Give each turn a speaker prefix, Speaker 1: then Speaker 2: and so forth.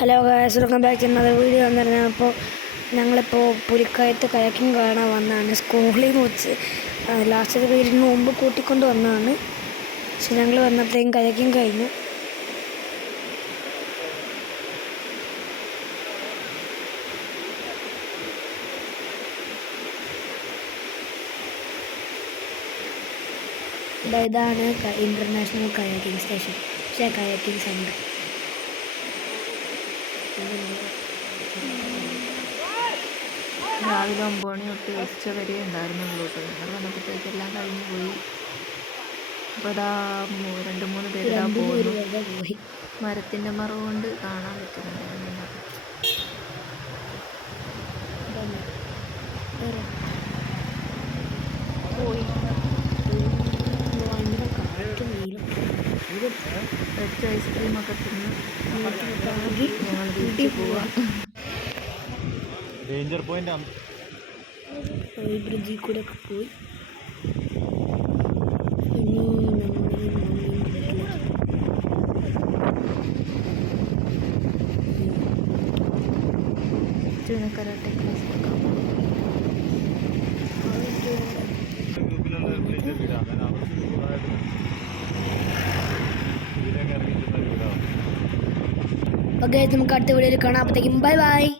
Speaker 1: Hello guys welcome back എന്നൊരു video എന്ന് പറഞ്ഞാൽ അപ്പോൾ ഞങ്ങളിപ്പോൾ പുലിക്കയത്ത് കയക്കിങ് കാണാൻ വന്നതാണ്. സ്കൂളിൽ നിന്ന് വെച്ച് ലാസ്റ്റ് വീടിന് മുമ്പ് കൂട്ടിക്കൊണ്ട് വന്നതാണ്. പക്ഷെ ഞങ്ങൾ വന്നപ്പോഴേക്കും കയക്കിങ് കഴിഞ്ഞു. ഇതാണ് ഇന്റർനാഷണൽ കയക്കിംഗ് സ്റ്റേഷൻ പക്ഷേ കയക്കിംഗ് സെന്റർ
Speaker 2: രാവിലെ ഒമ്പത് മണി തൊട്ട് ഉച്ച വരെ ഉണ്ടായിരുന്നു കേട്ടോ ഞങ്ങൾ വന്നപ്പോഴത്തേക്കെല്ലാം കഴിഞ്ഞു പോയി. അപ്പോൾ അതാ രണ്ട് മൂന്ന് പേര് ഇതാ പോകുന്നു മരത്തിന്റെ മറവ് കൊണ്ട് കാണാൻ പറ്റുന്നുണ്ടായിരുന്നു. പോയി. ഫ്രഷ് ഐസ്ക്രീമൊക്കെ തിന്ന് ഞങ്ങൾ വീട്ടിൽ പോവാം
Speaker 3: ഡേഞ്ചർ പോയിന്റ് ആണ്.
Speaker 1: ഈ ബ്രിഡ്ജിൽ കൂടെ ഒക്കെ പോയി ഇനി വീട്ടിലേക്ക്
Speaker 2: ചുനക്കരാട്ടെ ക്ലാസ് ഒക്കെ
Speaker 3: ഗ്രൂപ്പിലുള്ള
Speaker 1: ഓക്കെ നമുക്ക് അടുത്ത വീഡിയോയിൽ കാണാം. അപ്പോഴത്തേക്കും ബൈ ബൈ